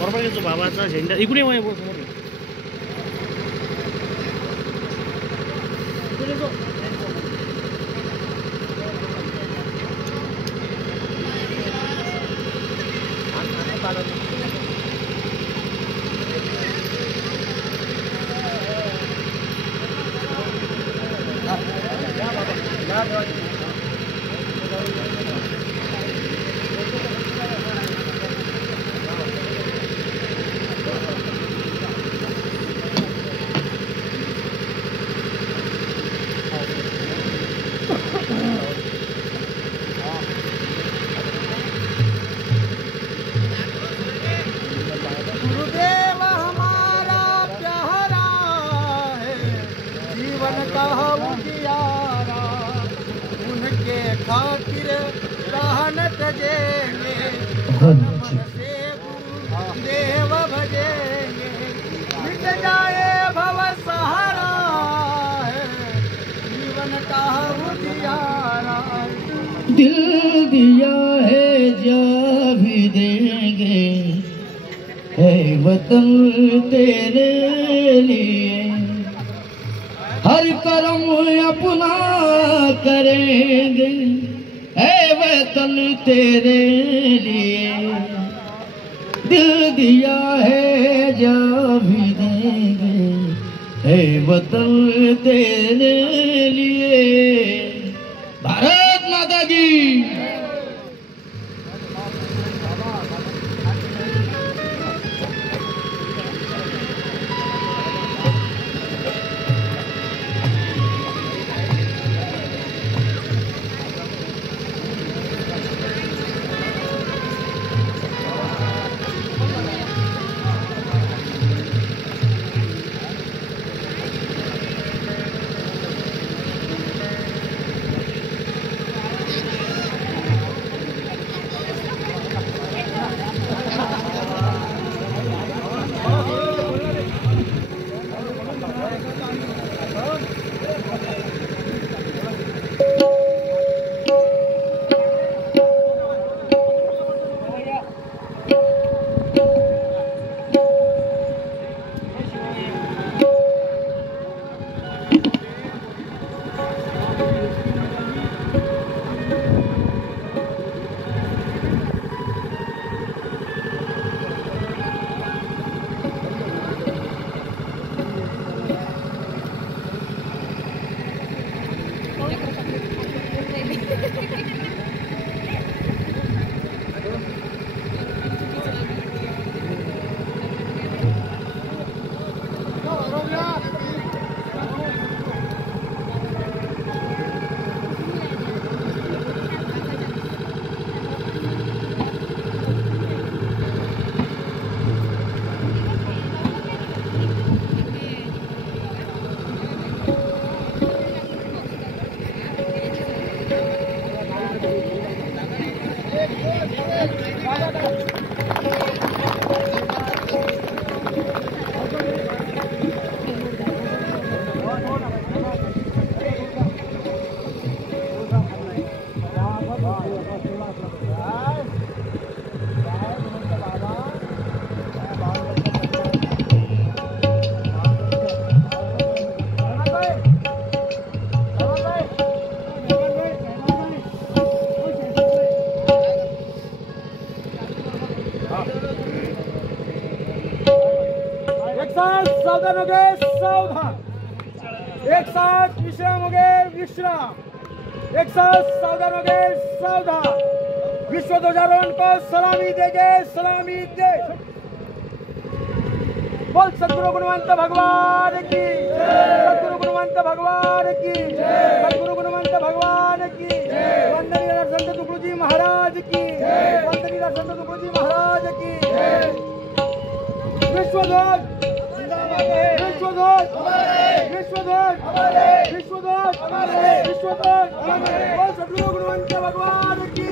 बरोबर घेतो बाबाचा झेंडा इकडे समोर खातिर रहन तजेंगे देव भजेंगे मिट जाए भव सहारा है जीवन का उजियारा दिल दिया है जा भी देंगे है वतन तेरे लिए हर कर्म अपना करेंगे ऐ वतन तेरे लिए दिल दिया है जा भी देंगे ऐ वतन तेरे लिए। भारत माता की। सावधान हो गए सावधान, एक साथ विश्राम हो गए विश्राम, एक साथ सावधान हो गए सावधान। विश्व ध्वजारोहण को सलामी देंगे सलामी दे। बोल सद्गुरु गुणवंत भगवान की, सद्गुरु गुणवंत भगवान की, सद्गुरु गुणवंत भगवान की। वंदनीय संत तुकडोजी महाराज की, वंदनीय संत तुकडोजी महाराज की। विश्वध्वज विश्वध्वज विश्वध्वज विश्वध्वज विश्वध्वज। बोल सद्गुरु गुणवंत भगवान की।